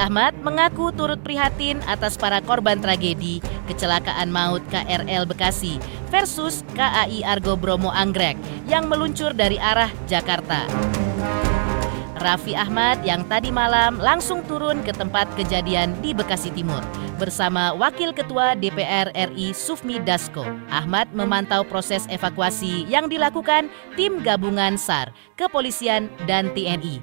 Ahmad mengaku turut prihatin atas para korban tragedi kecelakaan maut KRL Bekasi versus KAI Argo Bromo Anggrek yang meluncur dari arah Jakarta. Raffi Ahmad yang tadi malam langsung turun ke tempat kejadian di Bekasi Timur bersama Wakil Ketua DPR RI Sufmi Dasko. Ahmad memantau proses evakuasi yang dilakukan tim gabungan SAR, kepolisian, dan TNI.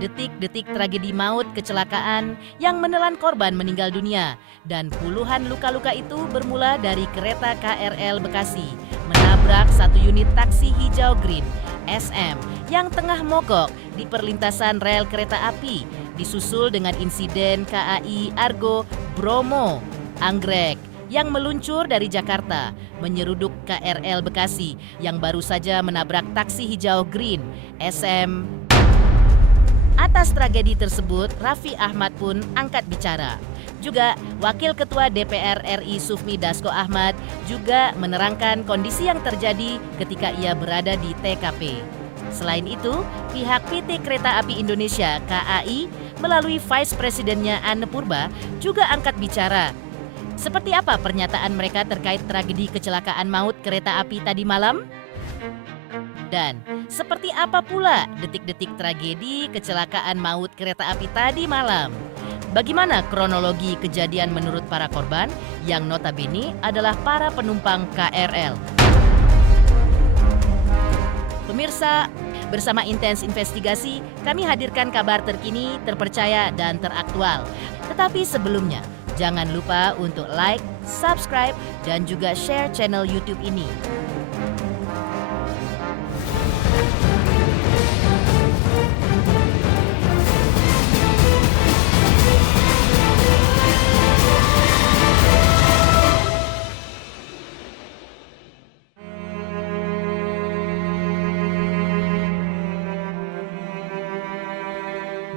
Detik-detik tragedi maut kecelakaan yang menelan korban meninggal dunia dan puluhan luka-luka itu bermula dari kereta KRL Bekasi menabrak satu unit taksi hijau Green SM yang tengah mogok di perlintasan rel kereta api, disusul dengan insiden KAI Argo Bromo Anggrek yang meluncur dari Jakarta menyeruduk KRL Bekasi yang baru saja menabrak taksi hijau Green SM. Atas tragedi tersebut, Raffi Ahmad pun angkat bicara. Juga Wakil Ketua DPR RI Sufmi Dasko Ahmad juga menerangkan kondisi yang terjadi ketika ia berada di TKP. Selain itu, pihak PT Kereta Api Indonesia KAI melalui Vice Presidennya Anne Purba juga angkat bicara. Seperti apa pernyataan mereka terkait tragedi kecelakaan maut kereta api tadi malam? Dan seperti apa pula detik-detik tragedi kecelakaan maut kereta api tadi malam? Bagaimana kronologi kejadian menurut para korban yang notabene adalah para penumpang KRL? Pemirsa, bersama Intens Investigasi, kami hadirkan kabar terkini, terpercaya, dan teraktual. Tetapi sebelumnya, jangan lupa untuk like, subscribe, dan juga share channel YouTube ini.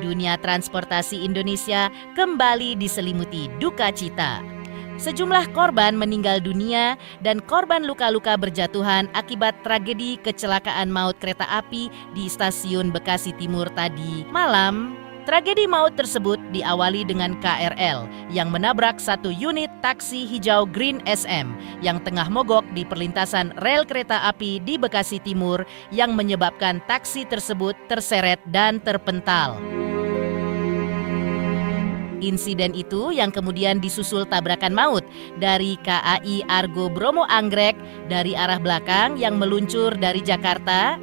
Dunia transportasi Indonesia kembali diselimuti duka cita. Sejumlah korban meninggal dunia dan korban luka-luka berjatuhan akibat tragedi kecelakaan maut kereta api di stasiun Bekasi Timur tadi malam. Tragedi maut tersebut diawali dengan KRL yang menabrak satu unit taksi hijau Green SM yang tengah mogok di perlintasan rel kereta api di Bekasi Timur yang menyebabkan taksi tersebut terseret dan terpental. Insiden itu yang kemudian disusul tabrakan maut dari KAI Argo Bromo Anggrek dari arah belakang yang meluncur dari Jakarta.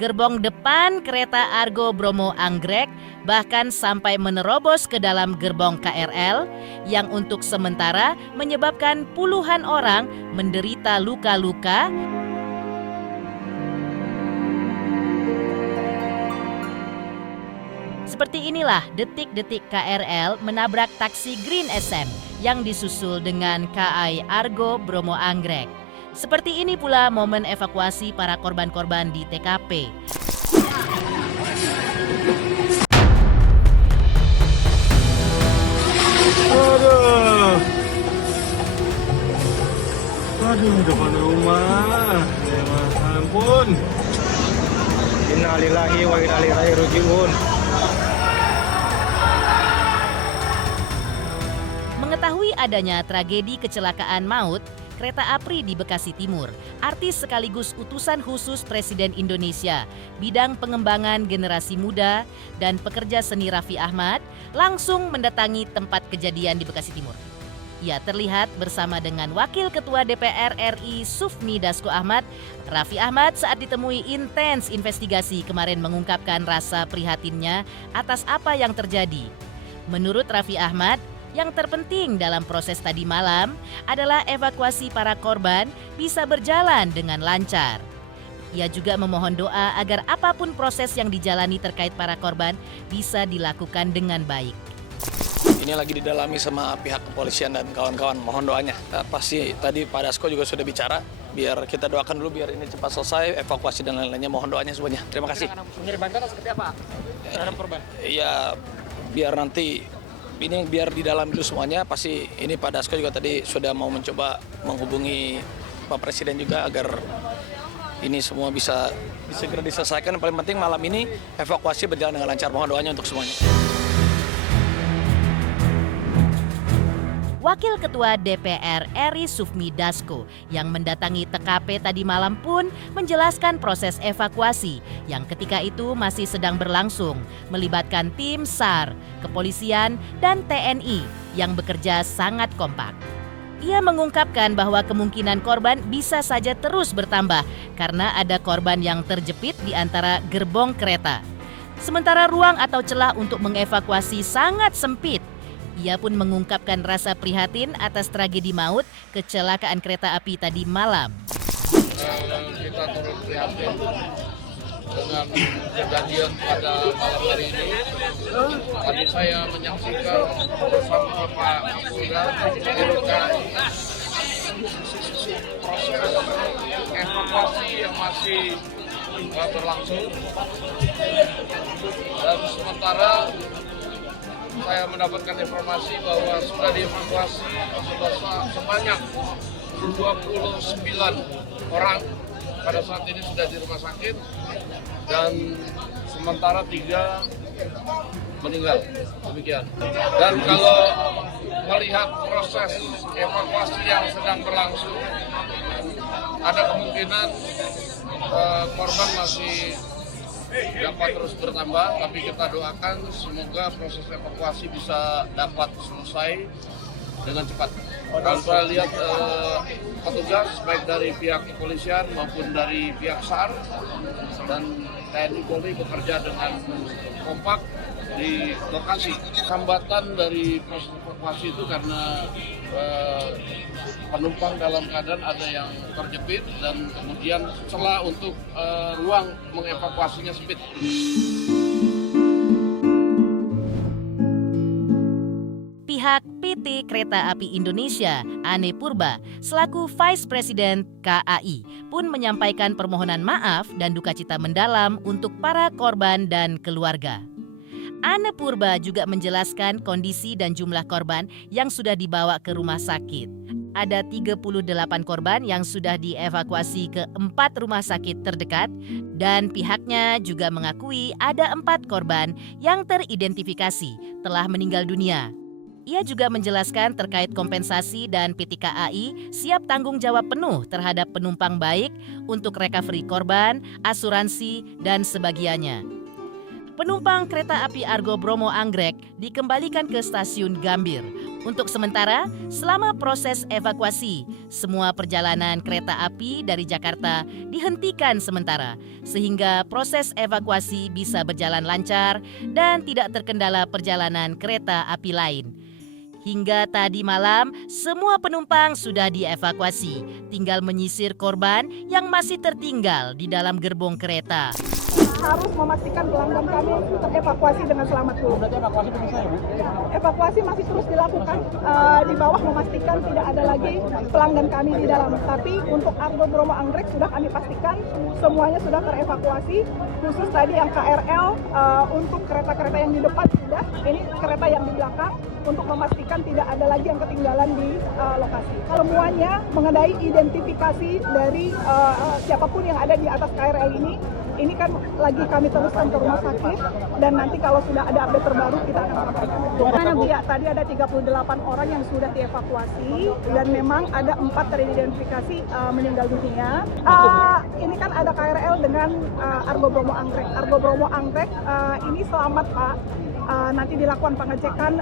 Gerbong depan kereta Argo Bromo Anggrek bahkan sampai menerobos ke dalam gerbong KRL yang untuk sementara menyebabkan puluhan orang menderita luka-luka. Seperti inilah detik-detik KRL menabrak taksi Green SM yang disusul dengan KAI Argo Bromo Anggrek. Seperti ini pula momen evakuasi para korban-korban di TKP. Aduh, depan rumah. Ya, ampun. Innalillahi wa inna ilaihi raji'un. Mengetahui adanya tragedi kecelakaan maut kereta APRI di Bekasi Timur, artis sekaligus utusan khusus Presiden Indonesia, bidang pengembangan generasi muda dan pekerja seni Raffi Ahmad langsung mendatangi tempat kejadian di Bekasi Timur. Ia terlihat bersama dengan Wakil Ketua DPR RI Sufmi Dasko Ahmad. Raffi Ahmad saat ditemui Intens Investigasi kemarin mengungkapkan rasa prihatinnya atas apa yang terjadi. Menurut Raffi Ahmad, yang terpenting dalam proses tadi malam adalah evakuasi para korban bisa berjalan dengan lancar. Ia juga memohon doa agar apapun proses yang dijalani terkait para korban bisa dilakukan dengan baik. Ini lagi didalami sama pihak kepolisian dan kawan-kawan, mohon doanya. Pasti tadi Pak Dasko juga sudah bicara, biar kita doakan dulu biar ini cepat selesai, evakuasi dan lain-lainnya, mohon doanya semuanya. Terima kasih. Mengirim bantuan seperti apa terhadap korban? Ya, biar nanti ini biar di dalam dulu semuanya. Pasti ini Pak Dasko juga tadi sudah mau mencoba menghubungi Pak Presiden juga agar ini semua bisa segera diselesaikan. Yang paling penting malam ini evakuasi berjalan dengan lancar. Mohon doanya untuk semuanya. Wakil Ketua DPR Eri Sufmi Dasko yang mendatangi TKP tadi malam pun menjelaskan proses evakuasi yang ketika itu masih sedang berlangsung, melibatkan tim SAR, kepolisian, dan TNI yang bekerja sangat kompak. Ia mengungkapkan bahwa kemungkinan korban bisa saja terus bertambah karena ada korban yang terjepit di antara gerbong kereta. Sementara ruang atau celah untuk mengevakuasi sangat sempit. Ia pun mengungkapkan rasa prihatin atas tragedi maut kecelakaan kereta api tadi malam. Kita turut prihatin dengan kejadian pada malam hari ini. Tadi saya menyaksikan bersama Pak Kapolda proses evakuasi yang masih berlangsung. Dan sementara saya mendapatkan informasi bahwa sudah dievakuasi sebanyak 29 orang pada saat ini sudah di rumah sakit dan sementara 3 meninggal, demikian. Dan kalau melihat proses evakuasi yang sedang berlangsung, ada kemungkinan korban masih dapat terus bertambah, tapi kita doakan semoga proses evakuasi bisa dapat selesai dengan cepat. Kalau saya lihat petugas baik dari pihak kepolisian maupun dari pihak SAR dan TNI Polri bekerja dengan kompak di lokasi. Hambatan dari proses evakuasi itu karena penumpang dalam keadaan ada yang terjepit dan kemudian celah untuk ruang mengevakuasinya sempit. Pihak PT Kereta Api Indonesia, Ane Purba, selaku Vice President KAI, pun menyampaikan permohonan maaf dan duka cita mendalam untuk para korban dan keluarga. Ane Purba juga menjelaskan kondisi dan jumlah korban yang sudah dibawa ke rumah sakit. Ada 38 korban yang sudah dievakuasi ke 4 rumah sakit terdekat dan pihaknya juga mengakui ada 4 korban yang teridentifikasi telah meninggal dunia. Ia juga menjelaskan terkait kompensasi dan PT KAI siap tanggung jawab penuh terhadap penumpang baik untuk recovery korban, asuransi, dan sebagiannya. Penumpang kereta api Argo Bromo Anggrek dikembalikan ke stasiun Gambir. Untuk sementara, selama proses evakuasi, semua perjalanan kereta api dari Jakarta dihentikan sementara, sehingga proses evakuasi bisa berjalan lancar dan tidak terkendala perjalanan kereta api lain. Hingga tadi malam, semua penumpang sudah dievakuasi, tinggal menyisir korban yang masih tertinggal di dalam gerbong kereta. Harus memastikan pelanggan kami terevakuasi dengan selamat dulu. Berarti evakuasi belum selesai, Bu? Evakuasi masih terus dilakukan. Di bawah memastikan tidak ada lagi pelanggan kami di dalam. Tapi untuk Argo Bromo Anggrek sudah kami pastikan semuanya sudah terevakuasi. Khusus tadi yang KRL untuk kereta-kereta yang di depan sudah. Ini kereta yang di belakang untuk memastikan tidak ada lagi yang ketinggalan di lokasi. Semuanya mengenai identifikasi dari siapapun yang ada di atas KRL ini kan lagi kami teruskan ke rumah sakit dan nanti kalau sudah ada update terbaru kita akan sampaikan. Ya, tadi ada 38 orang yang sudah dievakuasi dan memang ada 4 teridentifikasi meninggal dunia. Ini kan ada KRL dengan Argo Bromo Anggrek. Argo Bromo Anggrek ini selamat, Pak. Nanti dilakukan pengecekan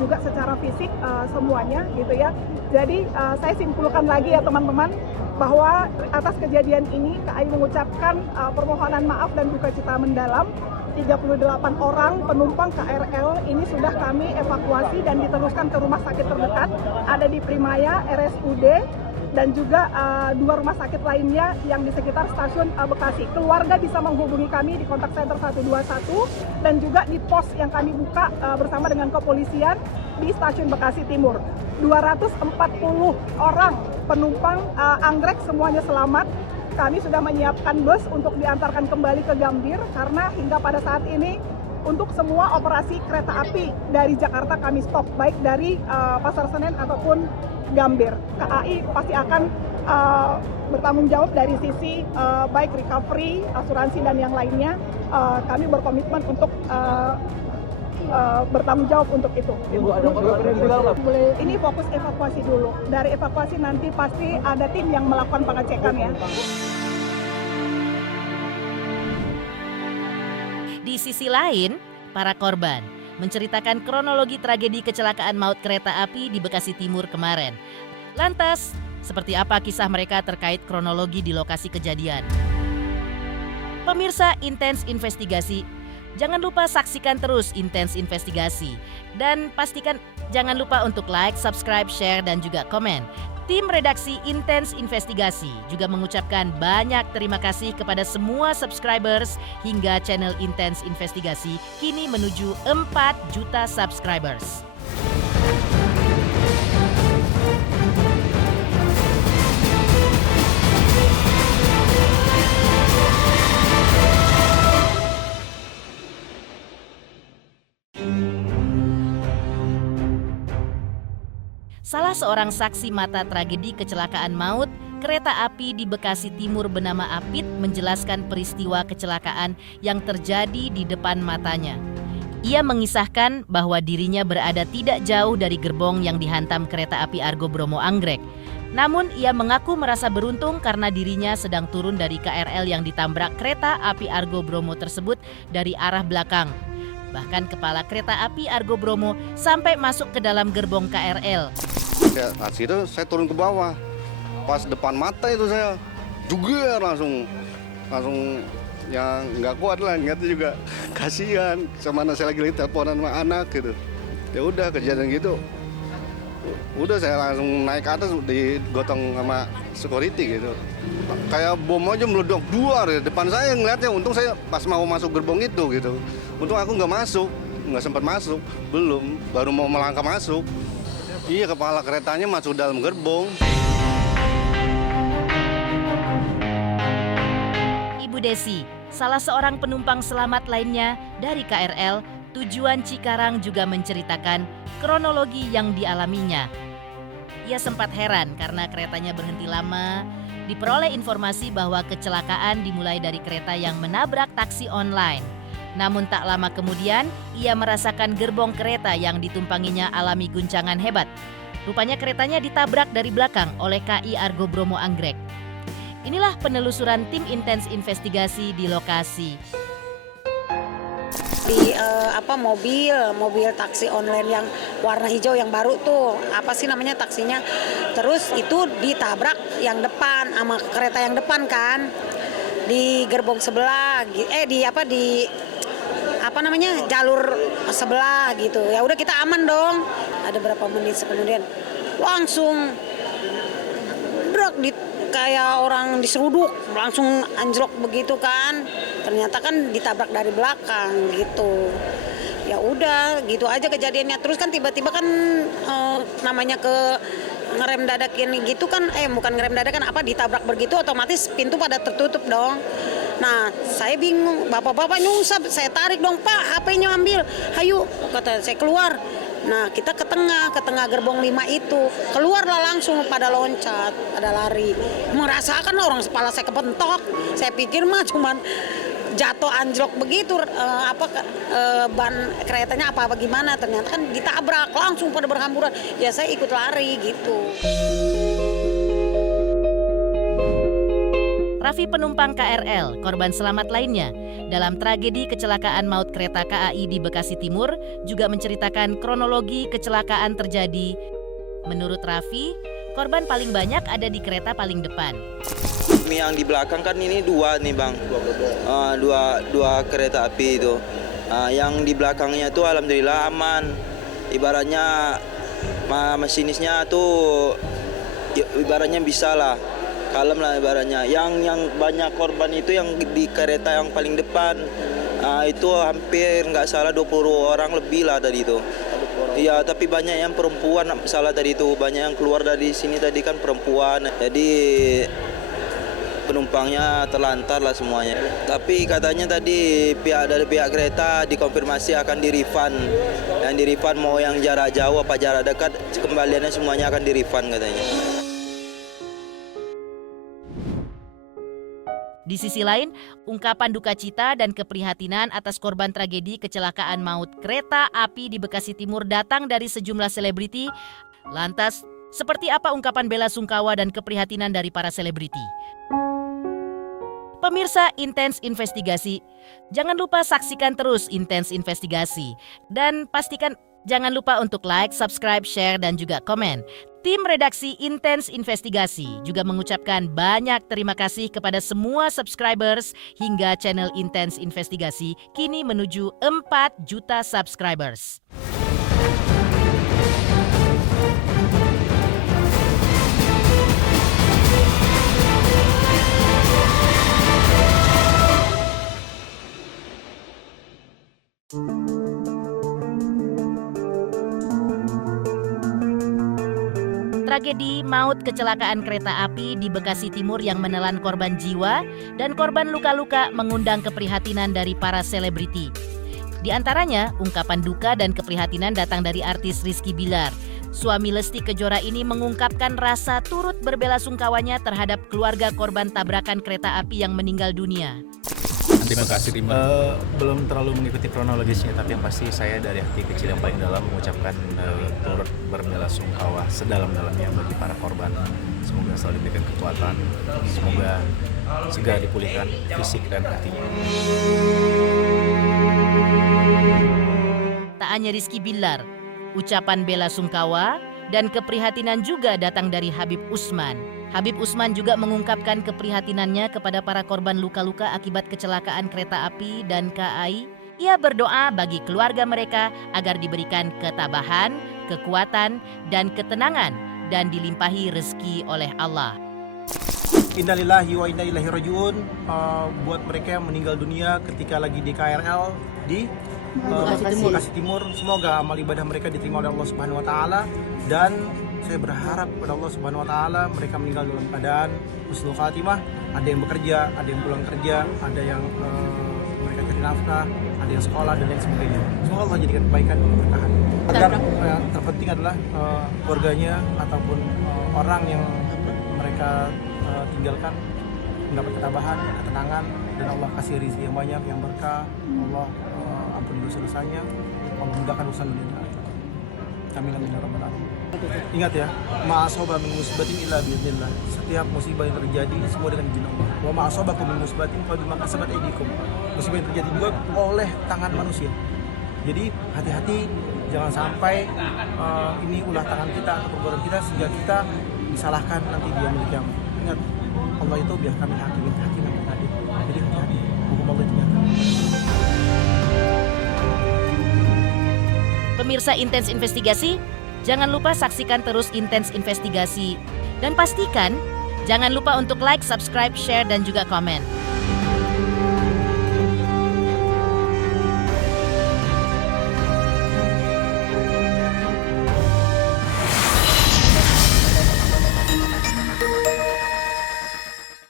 juga secara fisik semuanya gitu ya. Jadi saya simpulkan lagi ya teman-teman bahwa atas kejadian ini KAI mengucapkan permohonan maaf dan duka cita mendalam. 38 orang penumpang KRL ini sudah kami evakuasi dan diteruskan ke rumah sakit terdekat, ada di Primaya, RSUD, dan juga 2 rumah sakit lainnya yang di sekitar stasiun Bekasi. Keluarga bisa menghubungi kami di kontak center 121 dan juga di pos yang kami buka bersama dengan kepolisian di stasiun Bekasi Timur. 240 orang penumpang Anggrek semuanya selamat. Kami sudah menyiapkan bus untuk diantarkan kembali ke Gambir karena hingga pada saat ini untuk semua operasi kereta api dari Jakarta kami stop, baik dari Pasar Senen ataupun Gambir. KAI pasti akan bertanggung jawab dari sisi baik recovery, asuransi dan yang lainnya. Kami berkomitmen untuk bertanggung jawab untuk itu. Ini fokus evakuasi dulu. Dari evakuasi nanti pasti ada tim yang melakukan pengecekan ya. Di sisi lain, para korban menceritakan kronologi tragedi kecelakaan maut kereta api di Bekasi Timur kemarin. Lantas, seperti apa kisah mereka terkait kronologi di lokasi kejadian? Pemirsa Intens Investigasi, jangan lupa saksikan terus Intens Investigasi. Dan pastikan jangan lupa untuk like, subscribe, share, dan juga komen. Tim redaksi Intens Investigasi juga mengucapkan banyak terima kasih kepada semua subscribers hingga channel Intens Investigasi kini menuju 4 juta subscribers. Salah seorang saksi mata tragedi kecelakaan maut kereta api di Bekasi Timur bernama Apit menjelaskan peristiwa kecelakaan yang terjadi di depan matanya. Ia mengisahkan bahwa dirinya berada tidak jauh dari gerbong yang dihantam kereta api Argo Bromo Anggrek. Namun ia mengaku merasa beruntung karena dirinya sedang turun dari KRL yang ditabrak kereta api Argo Bromo tersebut dari arah belakang. Bahkan kepala kereta api Argo Bromo sampai masuk ke dalam gerbong KRL. Ya, akhirnya saya turun ke bawah. Pas depan mata itu saya juga langsung yang nggak kuat lah, ngeliatnya juga kasihan. Sama saya lagi teleponan sama anak gitu. Ya udah kejadian gitu. Udah saya langsung naik ke atas digotong sama security gitu. Kayak bom aja meleduk dua di depan saya ngeliatnya. Untung saya pas mau masuk gerbong itu gitu. Untung aku nggak sempat masuk, baru mau melangkah masuk. Iya, kepala keretanya masuk dalam gerbong. Ibu Desi, salah seorang penumpang selamat lainnya dari KRL tujuan Cikarang juga menceritakan kronologi yang dialaminya. Ia sempat heran karena keretanya berhenti lama. Diperoleh informasi bahwa kecelakaan dimulai dari kereta yang menabrak taksi online. Namun tak lama kemudian, ia merasakan gerbong kereta yang ditumpanginya alami guncangan hebat. Rupanya keretanya ditabrak dari belakang oleh KI Argo Bromo Anggrek. Inilah penelusuran tim Intens Investigasi di lokasi. Di mobil taksi online yang warna hijau yang baru tuh, apa sih namanya taksinya? Terus itu ditabrak yang depan sama kereta yang depan kan. Di gerbong sebelah, jalur sebelah gitu. Ya udah kita aman dong. Ada berapa menit kemudian langsung kayak orang diseruduk, langsung anjlok begitu kan. Ternyata kan ditabrak dari belakang gitu. Ya udah gitu aja kejadiannya. Terus kan tiba-tiba kan namanya ngerem dadakin gitu kan, bukan ngerem dadakan, ditabrak begitu otomatis pintu pada tertutup dong. Nah, saya bingung, bapak-bapak nyungsap, saya tarik dong, Pak, HP-nya ambil, hayu, kata saya keluar. Nah, kita ke tengah gerbong 5 itu, keluarlah langsung pada loncat, pada lari. Merasakan orang kepala saya kepentok, saya pikir mah cuman jatuh anjlok begitu, ban keretanya apa gimana, ternyata kan ditabrak, langsung pada berhamburan, ya saya ikut lari gitu. Raffi penumpang KRL, korban selamat lainnya dalam tragedi kecelakaan maut kereta KAI di Bekasi Timur juga menceritakan kronologi kecelakaan terjadi. Menurut Raffi, korban paling banyak ada di kereta paling depan. Yang di belakang kan ini dua nih bang, dua kereta api itu. Yang di belakangnya tuh alhamdulillah aman. Ibaratnya masinisnya tuh ibaratnya bisa lah. Kalem lah ibaratnya. Yang banyak korban itu yang di kereta yang paling depan. Itu hampir nggak salah 20 orang lebih lah tadi itu. Iya, tapi banyak yang perempuan salah tadi itu. Banyak yang keluar dari sini tadi kan perempuan. Jadi penumpangnya terlantar lah semuanya. Tapi katanya tadi dari pihak kereta dikonfirmasi akan di-refund. Yang di-refund mau yang jarak jauh apa jarak dekat, kembaliannya semuanya akan di-refund katanya. Di sisi lain, ungkapan duka cita dan keprihatinan atas korban tragedi kecelakaan maut kereta api di Bekasi Timur datang dari sejumlah selebriti. Lantas, seperti apa ungkapan bela sungkawa dan keprihatinan dari para selebriti? Pemirsa Intens Investigasi, jangan lupa saksikan terus Intens Investigasi. Dan pastikan jangan lupa untuk like, subscribe, share, dan juga komen. Tim redaksi Intens Investigasi juga mengucapkan banyak terima kasih kepada semua subscribers hingga channel Intens Investigasi kini menuju 4 juta subscribers. Tragedi maut kecelakaan kereta api di Bekasi Timur yang menelan korban jiwa dan korban luka-luka mengundang keprihatinan dari para selebriti. Di antaranya, ungkapan duka dan keprihatinan datang dari artis Rizky Billar. Suami Lesti Kejora ini mengungkapkan rasa turut berbelasungkawanya terhadap keluarga korban tabrakan kereta api yang meninggal dunia. Di Bekasi Timur. Belum terlalu mengikuti kronologisnya, tapi yang pasti saya dari hati kecil yang paling dalam mengucapkan turut berbelasungkawa sedalam-dalamnya bagi para korban. Semoga selalu diberikan kekuatan, semoga segera dipulihkan fisik dan hatinya. Tak hanya Rizky Billar, ucapan bela sungkawa dan keprihatinan juga datang dari Habib Usman. Habib Usman juga mengungkapkan keprihatinannya kepada para korban luka-luka akibat kecelakaan kereta api dan KAI. Ia berdoa bagi keluarga mereka agar diberikan ketabahan, kekuatan, dan ketenangan dan dilimpahi rezeki oleh Allah. Innalillahi wa inna ilaihi rajiun. Buat mereka yang meninggal dunia ketika lagi di KRL di Bekasi Timur, semoga amal ibadah mereka diterima oleh Allah Subhanahu wa taala, dan saya berharap kepada Allah Subhanahu wa taala mereka meninggal dalam keadaan husnul khatimah. Ada yang bekerja, ada yang pulang kerja, ada yang mereka cari nafkah, ada yang sekolah dan lain sebagainya. Semoga Allah jadikan kebaikan dan keberkahan. Dan yang terpenting adalah keluarganya ataupun orang yang mereka tinggalkan mendapat ketabahan, ketenangan, dan Allah kasih rezeki yang banyak, yang berkah. Allah ampuni dosa-dosanya, Allah mudahkan urusan dunia dan akhirat. Amin amin ya rabbal alamin. Ingat ya, ma'asoba min musibatin illa biidznillah. Setiap musibah yang terjadi semua dengan izin Allah. Wa ma'asobakum min musibatin fa bima kasabat aydikum. Musibah yang terjadi juga oleh tangan manusia. Jadi hati-hati, jangan sampai ini ulah tangan kita atau perbuatan kita sehingga kita disalahkan nanti di yaumil qiyamah. Ingat, Allah itu biar kami hakim yang adil. Jadi hati-hati, hukum Allah itu nyata. Pemirsa Intens Investigasi, jangan lupa saksikan terus Intens Investigasi. Dan pastikan, jangan lupa untuk like, subscribe, share, dan juga komen.